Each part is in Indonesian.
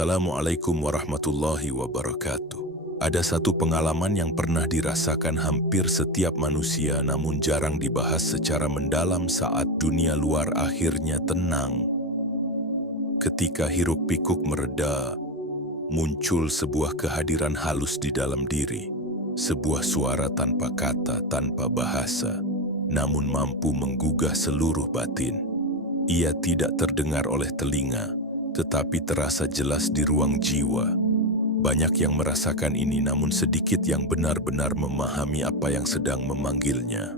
Assalamualaikum warahmatullahi wabarakatuh. Ada satu pengalaman yang pernah dirasakan hampir setiap manusia namun jarang dibahas secara mendalam saat dunia luar akhirnya tenang. Ketika hiruk-pikuk mereda, muncul sebuah kehadiran halus di dalam diri. Sebuah suara tanpa kata, tanpa bahasa, namun mampu menggugah seluruh batin. Ia tidak terdengar oleh telinga, tetapi terasa jelas di ruang jiwa. Banyak yang merasakan ini namun sedikit yang benar-benar memahami apa yang sedang memanggilnya.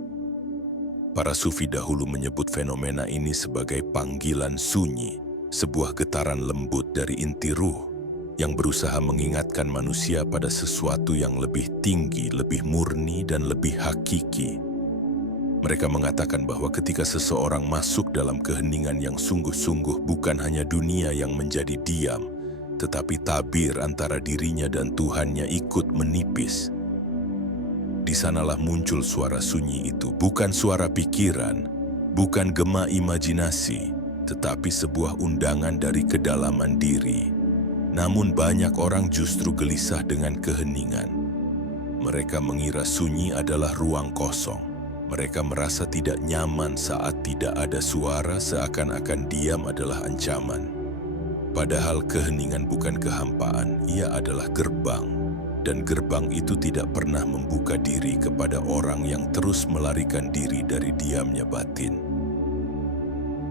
Para sufi dahulu menyebut fenomena ini sebagai panggilan sunyi, sebuah getaran lembut dari inti ruh yang berusaha mengingatkan manusia pada sesuatu yang lebih tinggi, lebih murni, dan lebih hakiki. Mereka mengatakan bahwa ketika seseorang masuk dalam keheningan yang sungguh-sungguh, bukan hanya dunia yang menjadi diam, tetapi tabir antara dirinya dan Tuhannya ikut menipis. Di sanalah muncul suara sunyi itu, bukan suara pikiran, bukan gema imajinasi, tetapi sebuah undangan dari kedalaman diri. Namun banyak orang justru gelisah dengan keheningan. Mereka mengira sunyi adalah ruang kosong. Mereka merasa tidak nyaman saat tidak ada suara, seakan-akan diam adalah ancaman. Padahal keheningan bukan kehampaan, ia adalah gerbang. Dan gerbang itu tidak pernah membuka diri kepada orang yang terus melarikan diri dari diamnya batin.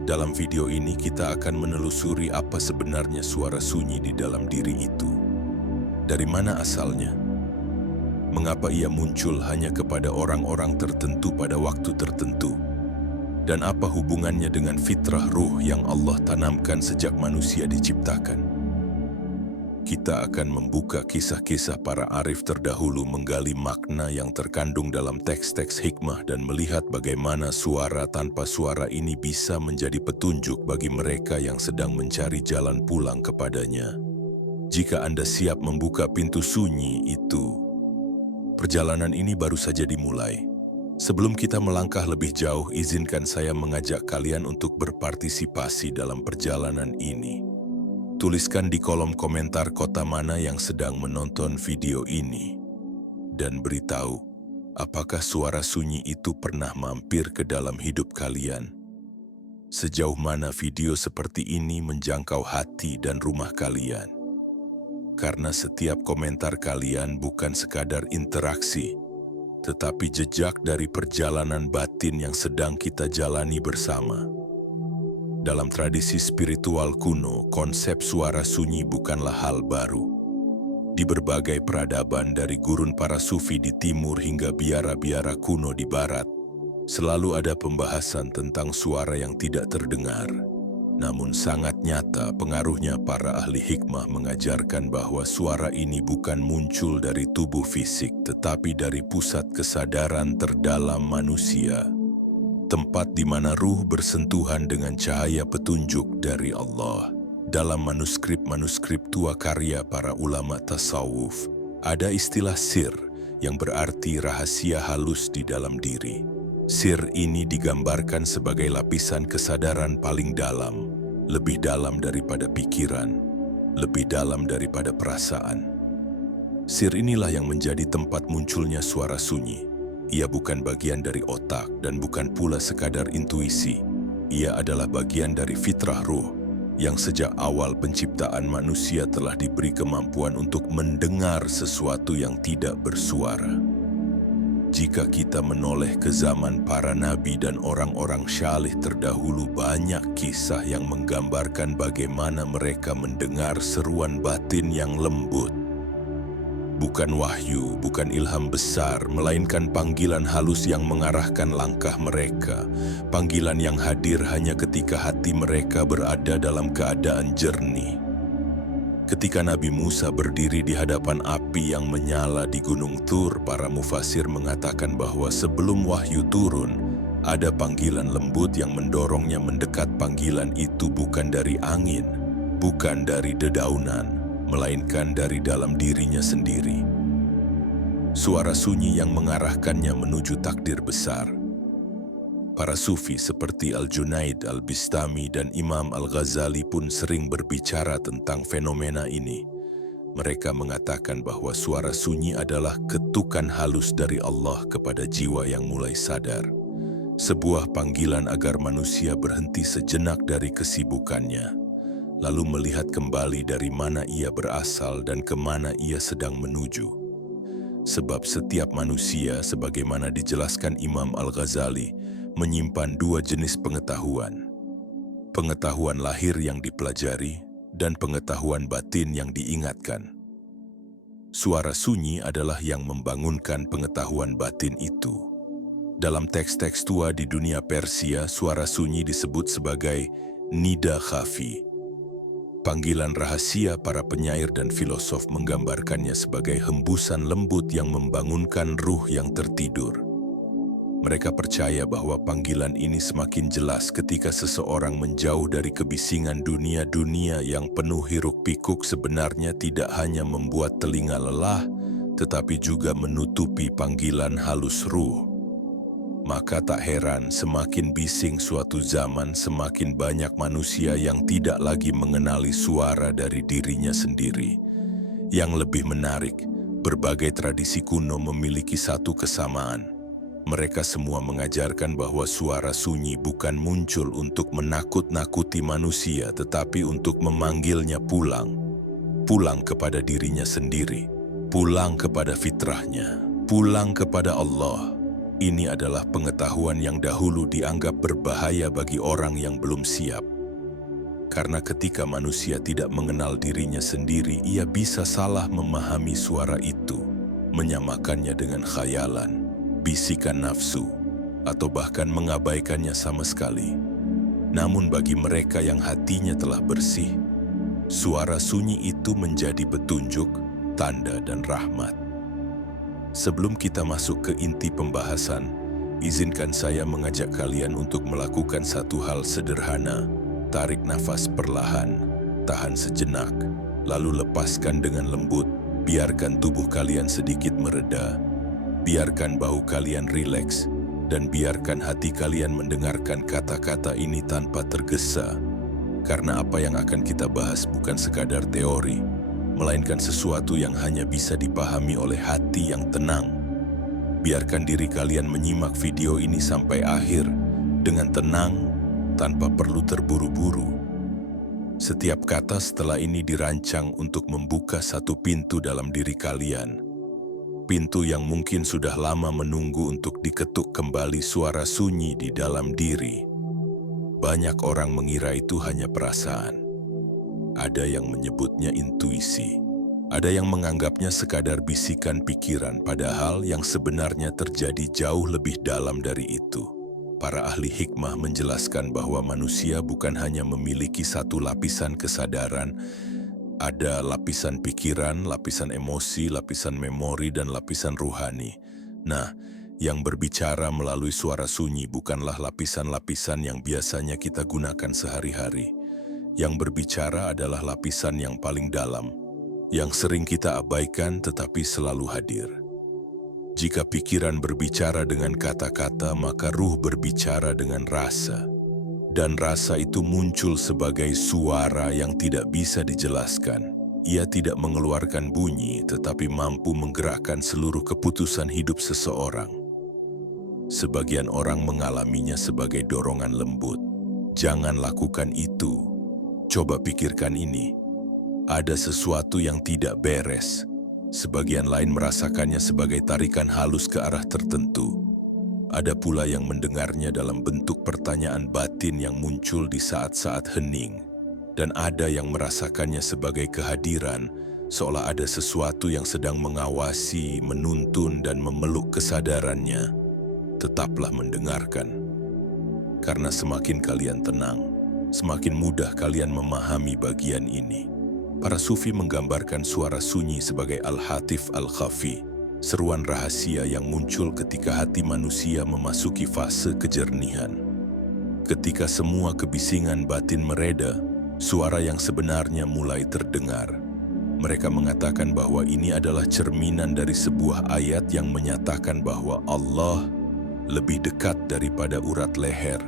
Dalam video ini kita akan menelusuri apa sebenarnya suara sunyi di dalam diri itu. Dari mana asalnya? Mengapa ia muncul hanya kepada orang-orang tertentu pada waktu tertentu? Dan apa hubungannya dengan fitrah ruh yang Allah tanamkan sejak manusia diciptakan? Kita akan membuka kisah-kisah para arif terdahulu, menggali makna yang terkandung dalam teks-teks hikmah dan melihat bagaimana suara tanpa suara ini bisa menjadi petunjuk bagi mereka yang sedang mencari jalan pulang kepadanya. Jika Anda siap membuka pintu sunyi itu, perjalanan ini baru saja dimulai. Sebelum kita melangkah lebih jauh, izinkan saya mengajak kalian untuk berpartisipasi dalam perjalanan ini. Tuliskan di kolom komentar kota mana yang sedang menonton video ini. Dan beritahu, apakah suara sunyi itu pernah mampir ke dalam hidup kalian? Sejauh mana video seperti ini menjangkau hati dan rumah kalian? Karena setiap komentar kalian bukan sekadar interaksi, tetapi jejak dari perjalanan batin yang sedang kita jalani bersama. Dalam tradisi spiritual kuno, konsep suara sunyi bukanlah hal baru. Di berbagai peradaban dari gurun para sufi di timur hingga biara-biara kuno di barat, selalu ada pembahasan tentang suara yang tidak terdengar. Namun sangat nyata pengaruhnya. Para ahli hikmah mengajarkan bahwa suara ini bukan muncul dari tubuh fisik, tetapi dari pusat kesadaran terdalam manusia. Tempat di mana ruh bersentuhan dengan cahaya petunjuk dari Allah. Dalam manuskrip-manuskrip tua karya para ulama tasawuf, ada istilah sir yang berarti rahasia halus di dalam diri. Sir ini digambarkan sebagai lapisan kesadaran paling dalam, lebih dalam daripada pikiran, lebih dalam daripada perasaan. Sir inilah yang menjadi tempat munculnya suara sunyi. Ia bukan bagian dari otak dan bukan pula sekadar intuisi. Ia adalah bagian dari fitrah ruh yang sejak awal penciptaan manusia telah diberi kemampuan untuk mendengar sesuatu yang tidak bersuara. Jika kita menoleh ke zaman para nabi dan orang-orang syalih terdahulu, banyak kisah yang menggambarkan bagaimana mereka mendengar seruan batin yang lembut. Bukan wahyu, bukan ilham besar, melainkan panggilan halus yang mengarahkan langkah mereka. Panggilan yang hadir hanya ketika hati mereka berada dalam keadaan jernih. Ketika Nabi Musa berdiri di hadapan api yang menyala di Gunung Tur, para mufasir mengatakan bahwa sebelum wahyu turun, ada panggilan lembut yang mendorongnya mendekat. Panggilan itu bukan dari angin, bukan dari dedaunan, melainkan dari dalam dirinya sendiri. Suara sunyi yang mengarahkannya menuju takdir besar. Para sufi seperti Al-Junaid Al-Bistami dan Imam Al-Ghazali pun sering berbicara tentang fenomena ini. Mereka mengatakan bahwa suara sunyi adalah ketukan halus dari Allah kepada jiwa yang mulai sadar. Sebuah panggilan agar manusia berhenti sejenak dari kesibukannya, lalu melihat kembali dari mana ia berasal dan kemana ia sedang menuju. Sebab setiap manusia, sebagaimana dijelaskan Imam Al-Ghazali, menyimpan dua jenis pengetahuan. Pengetahuan lahir yang dipelajari dan pengetahuan batin yang diingatkan. Suara sunyi adalah yang membangunkan pengetahuan batin itu. Dalam teks-teks tua di dunia Persia, suara sunyi disebut sebagai nida khafi. Panggilan rahasia para penyair dan filosof menggambarkannya sebagai hembusan lembut yang membangunkan ruh yang tertidur. Mereka percaya bahwa panggilan ini semakin jelas ketika seseorang menjauh dari kebisingan dunia-dunia yang penuh hiruk-pikuk, sebenarnya tidak hanya membuat telinga lelah, tetapi juga menutupi panggilan halus ruh. Maka tak heran semakin bising suatu zaman, semakin banyak manusia yang tidak lagi mengenali suara dari dirinya sendiri. Yang lebih menarik, berbagai tradisi kuno memiliki satu kesamaan. Mereka semua mengajarkan bahwa suara sunyi bukan muncul untuk menakut-nakuti manusia, tetapi untuk memanggilnya pulang. Pulang kepada dirinya sendiri, pulang kepada fitrahnya, pulang kepada Allah. Ini adalah pengetahuan yang dahulu dianggap berbahaya bagi orang yang belum siap. Karena ketika manusia tidak mengenal dirinya sendiri, ia bisa salah memahami suara itu, menyamakannya dengan khayalan, bisikan nafsu, atau bahkan mengabaikannya sama sekali. Namun bagi mereka yang hatinya telah bersih, suara sunyi itu menjadi petunjuk, tanda, dan rahmat. Sebelum kita masuk ke inti pembahasan, izinkan saya mengajak kalian untuk melakukan satu hal sederhana. Tarik nafas perlahan, tahan sejenak, lalu lepaskan dengan lembut. Biarkan tubuh kalian sedikit mereda. Biarkan bahu kalian rileks, dan biarkan hati kalian mendengarkan kata-kata ini tanpa tergesa. Karena apa yang akan kita bahas bukan sekadar teori, melainkan sesuatu yang hanya bisa dipahami oleh hati yang tenang. Biarkan diri kalian menyimak video ini sampai akhir dengan tenang, tanpa perlu terburu-buru. Setiap kata setelah ini dirancang untuk membuka satu pintu dalam diri kalian. Pintu yang mungkin sudah lama menunggu untuk diketuk kembali suara sunyi di dalam diri. Banyak orang mengira itu hanya perasaan. Ada yang menyebutnya intuisi. Ada yang menganggapnya sekadar bisikan pikiran, padahal yang sebenarnya terjadi jauh lebih dalam dari itu. Para ahli hikmah menjelaskan bahwa manusia bukan hanya memiliki satu lapisan kesadaran, ada lapisan pikiran, lapisan emosi, lapisan memori, dan lapisan ruhani. Nah, yang berbicara melalui suara sunyi bukanlah lapisan-lapisan yang biasanya kita gunakan sehari-hari. Yang berbicara adalah lapisan yang paling dalam, yang sering kita abaikan tetapi selalu hadir. Jika pikiran berbicara dengan kata-kata, maka ruh berbicara dengan rasa. Dan rasa itu muncul sebagai suara yang tidak bisa dijelaskan. Ia tidak mengeluarkan bunyi, tetapi mampu menggerakkan seluruh keputusan hidup seseorang. Sebagian orang mengalaminya sebagai dorongan lembut. Jangan lakukan itu. Coba pikirkan ini. Ada sesuatu yang tidak beres. Sebagian lain merasakannya sebagai tarikan halus ke arah tertentu. Ada pula yang mendengarnya dalam bentuk pertanyaan batin yang muncul di saat-saat hening. Dan ada yang merasakannya sebagai kehadiran, seolah ada sesuatu yang sedang mengawasi, menuntun, dan memeluk kesadarannya. Tetaplah mendengarkan. Karena semakin kalian tenang, semakin mudah kalian memahami bagian ini. Para sufi menggambarkan suara sunyi sebagai al-hatif al-khafi, seruan rahasia yang muncul ketika hati manusia memasuki fase kejernihan. Ketika semua kebisingan batin mereda, suara yang sebenarnya mulai terdengar. Mereka mengatakan bahwa ini adalah cerminan dari sebuah ayat yang menyatakan bahwa Allah lebih dekat daripada urat leher.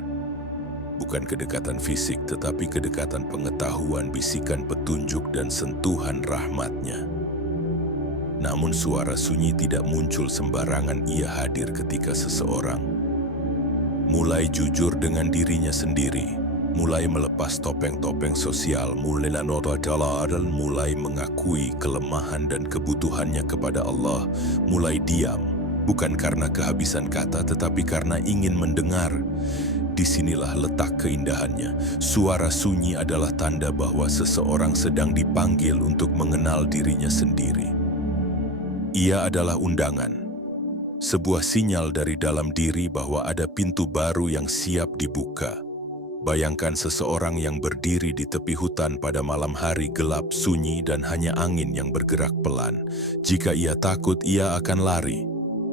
Bukan kedekatan fisik, tetapi kedekatan pengetahuan, bisikan petunjuk, dan sentuhan rahmatnya. Namun suara sunyi tidak muncul sembarangan, ia hadir ketika seseorang mulai jujur dengan dirinya sendiri, mulai melepas topeng-topeng sosial, mulai mengakui kelemahan dan kebutuhannya kepada Allah, mulai diam, bukan karena kehabisan kata, tetapi karena ingin mendengar. Disinilah letak keindahannya. Suara sunyi adalah tanda bahwa seseorang sedang dipanggil untuk mengenal dirinya sendiri. Ia adalah undangan, sebuah sinyal dari dalam diri bahwa ada pintu baru yang siap dibuka. Bayangkan seseorang yang berdiri di tepi hutan pada malam hari gelap, sunyi, dan hanya angin yang bergerak pelan. Jika ia takut, ia akan lari.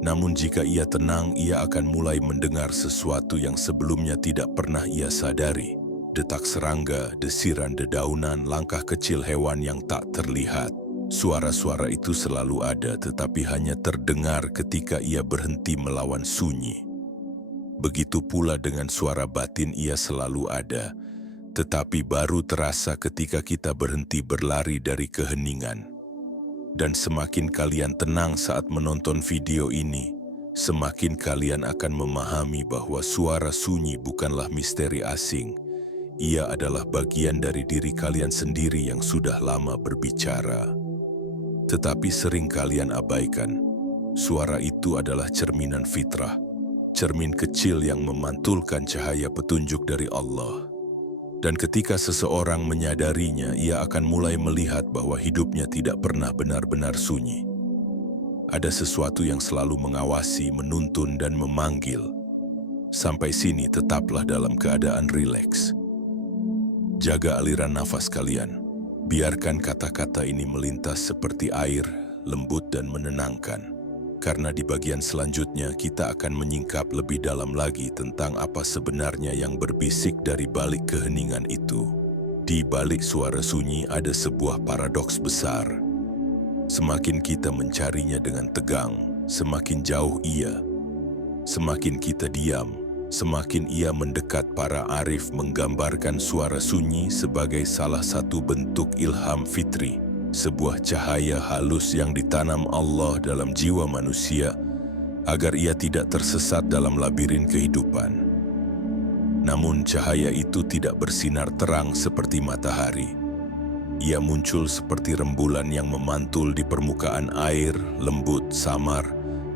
Namun jika ia tenang, ia akan mulai mendengar sesuatu yang sebelumnya tidak pernah ia sadari. Detak serangga, desiran dedaunan, langkah kecil hewan yang tak terlihat. Suara-suara itu selalu ada, tetapi hanya terdengar ketika ia berhenti melawan sunyi. Begitu pula dengan suara batin, ia selalu ada, tetapi baru terasa ketika kita berhenti berlari dari keheningan. Dan semakin kalian tenang saat menonton video ini, semakin kalian akan memahami bahwa suara sunyi bukanlah misteri asing. Ia adalah bagian dari diri kalian sendiri yang sudah lama berbicara. Tetapi sering kalian abaikan, suara itu adalah cerminan fitrah, cermin kecil yang memantulkan cahaya petunjuk dari Allah. Dan ketika seseorang menyadarinya, ia akan mulai melihat bahwa hidupnya tidak pernah benar-benar sunyi. Ada sesuatu yang selalu mengawasi, menuntun, dan memanggil. Sampai sini tetaplah dalam keadaan rileks. Jaga aliran nafas kalian. Biarkan kata-kata ini melintas seperti air, lembut dan menenangkan. Karena di bagian selanjutnya kita akan menyingkap lebih dalam lagi tentang apa sebenarnya yang berbisik dari balik keheningan itu. Di balik suara sunyi ada sebuah paradoks besar. Semakin kita mencarinya dengan tegang, semakin jauh ia. Semakin kita diam, semakin ia mendekat. Para arif menggambarkan suara sunyi sebagai salah satu bentuk ilham fitri. Sebuah cahaya halus yang ditanam Allah dalam jiwa manusia agar ia tidak tersesat dalam labirin kehidupan. Namun cahaya itu tidak bersinar terang seperti matahari. Ia muncul seperti rembulan yang memantul di permukaan air, lembut, samar,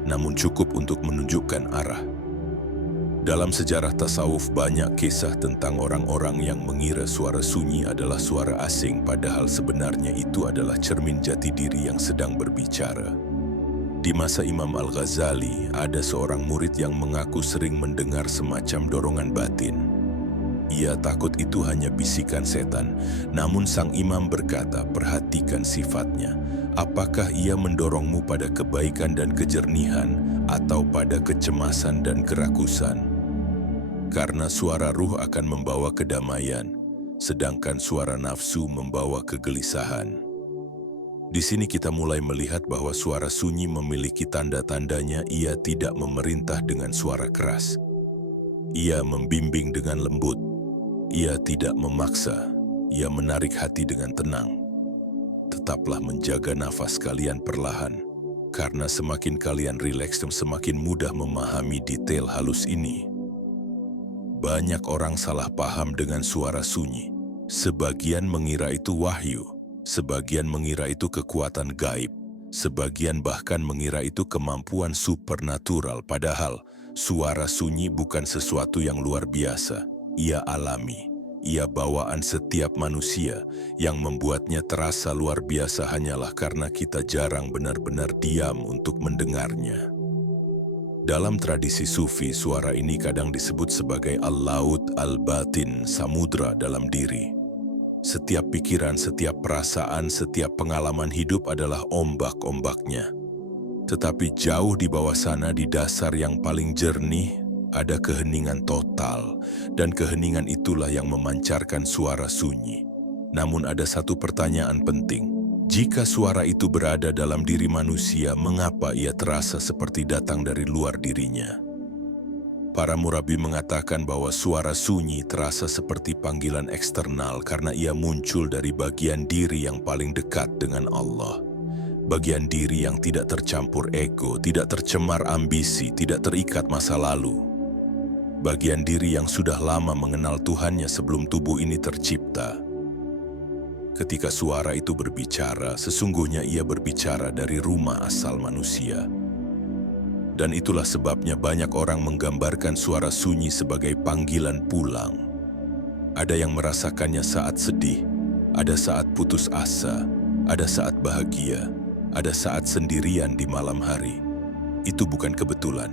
namun cukup untuk menunjukkan arah. Dalam sejarah tasawuf banyak kisah tentang orang-orang yang mengira suara sunyi adalah suara asing, padahal sebenarnya itu adalah cermin jati diri yang sedang berbicara. Di masa Imam Al-Ghazali, ada seorang murid yang mengaku sering mendengar semacam dorongan batin. Ia takut itu hanya bisikan setan, namun sang imam berkata, perhatikan sifatnya. Apakah ia mendorongmu pada kebaikan dan kejernihan, atau pada kecemasan dan kerakusan? Karena suara ruh akan membawa kedamaian, sedangkan suara nafsu membawa kegelisahan. Di sini kita mulai melihat bahwa suara sunyi memiliki tanda-tandanya. Ia tidak memerintah dengan suara keras. Ia membimbing dengan lembut. Ia tidak memaksa. Ia menarik hati dengan tenang. Tetaplah menjaga nafas kalian perlahan, karena semakin kalian rileks, semakin mudah memahami detail halus ini. Banyak orang salah paham dengan suara sunyi. Sebagian mengira itu wahyu, sebagian mengira itu kekuatan gaib, sebagian bahkan mengira itu kemampuan supernatural. Padahal suara sunyi bukan sesuatu yang luar biasa. Ia alami, ia bawaan setiap manusia. Yang membuatnya terasa luar biasa hanyalah karena kita jarang benar-benar diam untuk mendengarnya. Dalam tradisi sufi, suara ini kadang disebut sebagai al-laut al-batin, samudra dalam diri. Setiap pikiran, setiap perasaan, setiap pengalaman hidup adalah ombak-ombaknya. Tetapi jauh di bawah sana, di dasar yang paling jernih, ada keheningan total. Dan keheningan itulah yang memancarkan suara sunyi. Namun ada satu pertanyaan penting. Jika suara itu berada dalam diri manusia, mengapa ia terasa seperti datang dari luar dirinya? Para murabi mengatakan bahwa suara sunyi terasa seperti panggilan eksternal karena ia muncul dari bagian diri yang paling dekat dengan Allah. Bagian diri yang tidak tercampur ego, tidak tercemar ambisi, tidak terikat masa lalu. Bagian diri yang sudah lama mengenal Tuhannya sebelum tubuh ini tercipta. Ketika suara itu berbicara, sesungguhnya ia berbicara dari rumah asal manusia. Dan itulah sebabnya banyak orang menggambarkan suara sunyi sebagai panggilan pulang. Ada yang merasakannya saat sedih, ada saat putus asa, ada saat bahagia, ada saat sendirian di malam hari. Itu bukan kebetulan.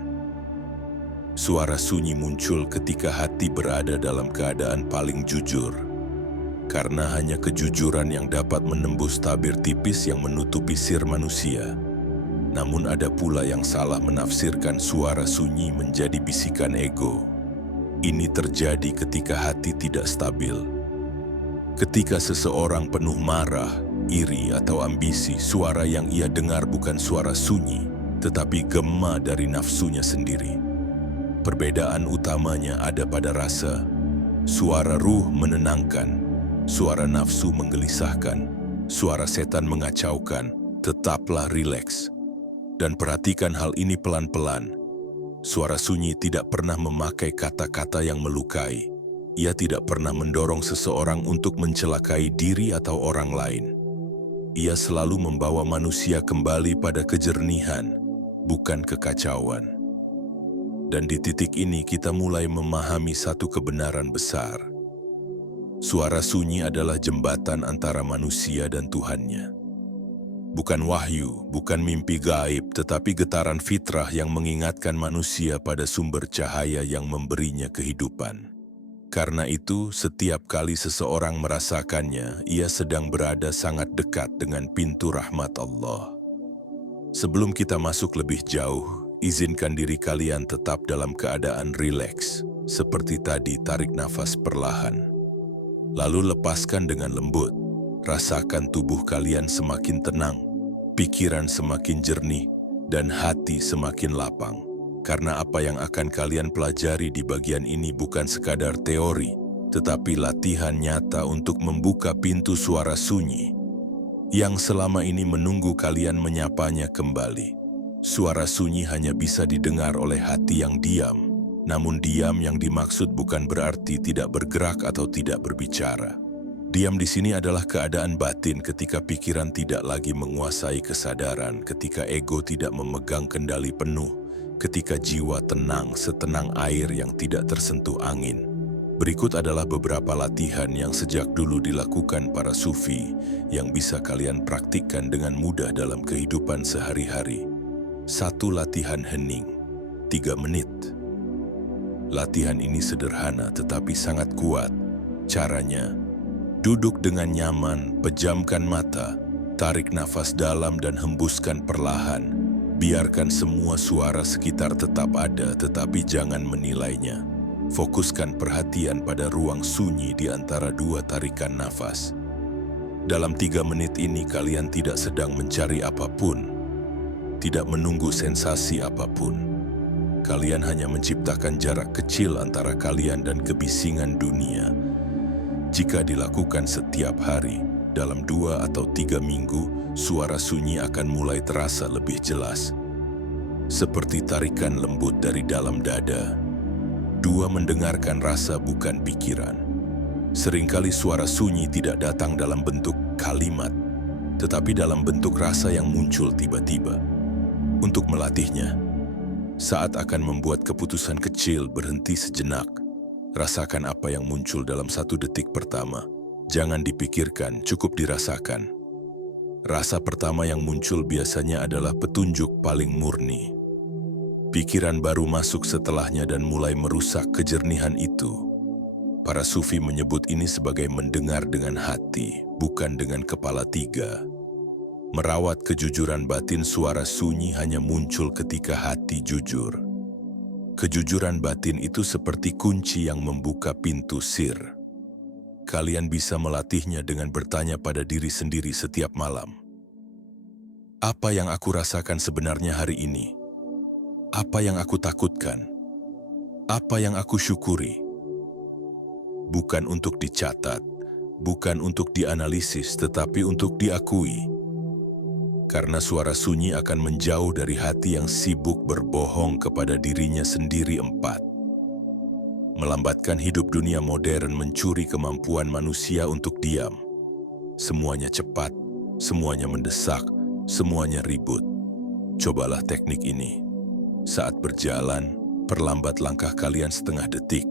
Suara sunyi muncul ketika hati berada dalam keadaan paling jujur. Karena hanya kejujuran yang dapat menembus tabir tipis yang menutupi sir manusia. Namun ada pula yang salah menafsirkan suara sunyi menjadi bisikan ego. Ini terjadi ketika hati tidak stabil. Ketika seseorang penuh marah, iri atau ambisi, suara yang ia dengar bukan suara sunyi, tetapi gema dari nafsunya sendiri. Perbedaan utamanya ada pada rasa. Suara ruh menenangkan, suara nafsu menggelisahkan, suara setan mengacaukan. Tetaplah rileks. Dan perhatikan hal ini pelan-pelan. Suara sunyi tidak pernah memakai kata-kata yang melukai. Ia tidak pernah mendorong seseorang untuk mencelakai diri atau orang lain. Ia selalu membawa manusia kembali pada kejernihan, bukan kekacauan. Dan di titik ini kita mulai memahami satu kebenaran besar. Suara sunyi adalah jembatan antara manusia dan Tuhannya. Bukan wahyu, bukan mimpi gaib, tetapi getaran fitrah yang mengingatkan manusia pada sumber cahaya yang memberinya kehidupan. Karena itu, setiap kali seseorang merasakannya, ia sedang berada sangat dekat dengan pintu rahmat Allah. Sebelum kita masuk lebih jauh, izinkan diri kalian tetap dalam keadaan rileks. Seperti tadi, tarik nafas perlahan. Lalu lepaskan dengan lembut. Rasakan tubuh kalian semakin tenang, pikiran semakin jernih, dan hati semakin lapang. Karena apa yang akan kalian pelajari di bagian ini bukan sekadar teori, tetapi latihan nyata untuk membuka pintu suara sunyi yang selama ini menunggu kalian menyapanya kembali. Suara sunyi hanya bisa didengar oleh hati yang diam, namun diam yang dimaksud bukan berarti tidak bergerak atau tidak berbicara. Diam di sini adalah keadaan batin ketika pikiran tidak lagi menguasai kesadaran, ketika ego tidak memegang kendali penuh, ketika jiwa tenang setenang air yang tidak tersentuh angin. Berikut adalah beberapa latihan yang sejak dulu dilakukan para sufi yang bisa kalian praktikkan dengan mudah dalam kehidupan sehari-hari. 1. Latihan hening, 3 menit. Latihan ini sederhana tetapi sangat kuat. Caranya, duduk dengan nyaman, pejamkan mata, tarik nafas dalam dan hembuskan perlahan. Biarkan semua suara sekitar tetap ada, tetapi jangan menilainya. Fokuskan perhatian pada ruang sunyi di antara dua tarikan nafas. Dalam 3 menit ini kalian tidak sedang mencari apapun, tidak menunggu sensasi apapun. Kalian hanya menciptakan jarak kecil antara kalian dan kebisingan dunia. Jika dilakukan setiap hari, dalam 2 atau 3 minggu, suara sunyi akan mulai terasa lebih jelas. Seperti tarikan lembut dari dalam dada. 2. Mendengarkan rasa bukan pikiran. Seringkali suara sunyi tidak datang dalam bentuk kalimat, tetapi dalam bentuk rasa yang muncul tiba-tiba. Untuk melatihnya, saat akan membuat keputusan kecil, berhenti sejenak. Rasakan apa yang muncul dalam 1 detik pertama. Jangan dipikirkan, cukup dirasakan. Rasa pertama yang muncul biasanya adalah petunjuk paling murni. Pikiran baru masuk setelahnya dan mulai merusak kejernihan itu. Para sufi menyebut ini sebagai mendengar dengan hati, bukan dengan kepala 3. Merawat kejujuran batin, suara sunyi hanya muncul ketika hati jujur. Kejujuran batin itu seperti kunci yang membuka pintu sir. Kalian bisa melatihnya dengan bertanya pada diri sendiri setiap malam. Apa yang aku rasakan sebenarnya hari ini? Apa yang aku takutkan? Apa yang aku syukuri? Bukan untuk dicatat, bukan untuk dianalisis, tetapi untuk diakui. Karena suara sunyi akan menjauh dari hati yang sibuk berbohong kepada dirinya sendiri. 4. Melambatkan hidup dunia modern mencuri kemampuan manusia untuk diam. Semuanya cepat, semuanya mendesak, semuanya ribut. Cobalah teknik ini. Saat berjalan, perlambat langkah kalian setengah detik.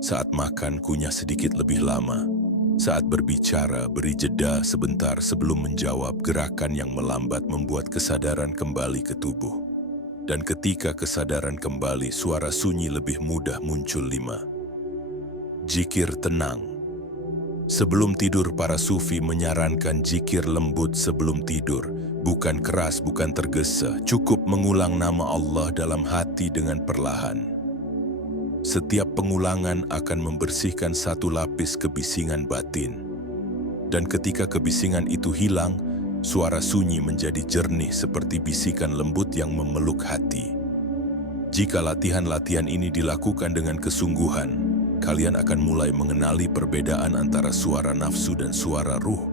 Saat makan, kunyah sedikit lebih lama. Saat berbicara, beri jeda sebentar sebelum menjawab. Gerakan yang melambat membuat kesadaran kembali ke tubuh. Dan ketika kesadaran kembali, suara sunyi lebih mudah muncul. 5. Zikir tenang. Sebelum tidur, para sufi menyarankan zikir lembut sebelum tidur. Bukan keras, bukan tergesa. Cukup mengulang nama Allah dalam hati dengan perlahan. Setiap pengulangan akan membersihkan satu lapis kebisingan batin. Dan ketika kebisingan itu hilang, suara sunyi menjadi jernih seperti bisikan lembut yang memeluk hati. Jika latihan-latihan ini dilakukan dengan kesungguhan, kalian akan mulai mengenali perbedaan antara suara nafsu dan suara ruh.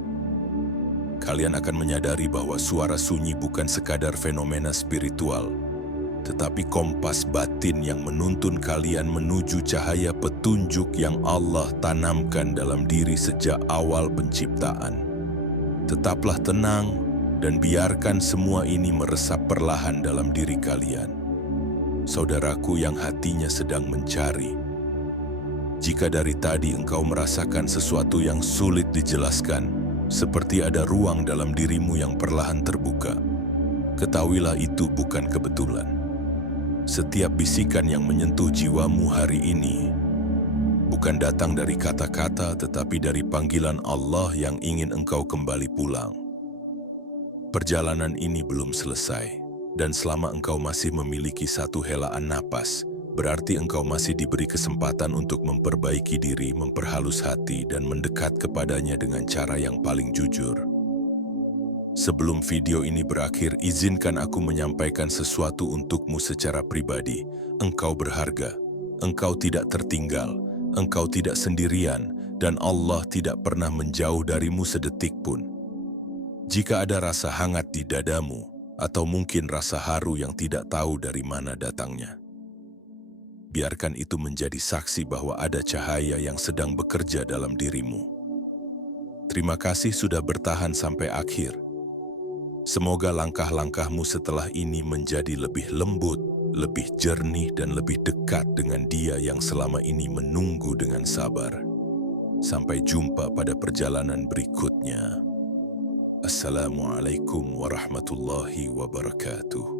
Kalian akan menyadari bahwa suara sunyi bukan sekadar fenomena spiritual, tetapi kompas batin yang menuntun kalian menuju cahaya petunjuk yang Allah tanamkan dalam diri sejak awal penciptaan. Tetaplah tenang dan biarkan semua ini meresap perlahan dalam diri kalian. Saudaraku yang hatinya sedang mencari, jika dari tadi engkau merasakan sesuatu yang sulit dijelaskan, seperti ada ruang dalam dirimu yang perlahan terbuka, ketahuilah itu bukan kebetulan. Setiap bisikan yang menyentuh jiwamu hari ini bukan datang dari kata-kata, tetapi dari panggilan Allah yang ingin engkau kembali pulang. Perjalanan ini belum selesai, dan selama engkau masih memiliki satu helaan napas, berarti engkau masih diberi kesempatan untuk memperbaiki diri, memperhalus hati, dan mendekat kepadanya dengan cara yang paling jujur. Sebelum video ini berakhir, izinkan aku menyampaikan sesuatu untukmu secara pribadi. Engkau berharga, engkau tidak tertinggal, engkau tidak sendirian, dan Allah tidak pernah menjauh darimu sedetik pun. Jika ada rasa hangat di dadamu, atau mungkin rasa haru yang tidak tahu dari mana datangnya, biarkan itu menjadi saksi bahwa ada cahaya yang sedang bekerja dalam dirimu. Terima kasih sudah bertahan sampai akhir. Semoga langkah-langkahmu setelah ini menjadi lebih lembut, lebih jernih, dan lebih dekat dengan Dia yang selama ini menunggu dengan sabar. Sampai jumpa pada perjalanan berikutnya. Assalamualaikum warahmatullahi wabarakatuh.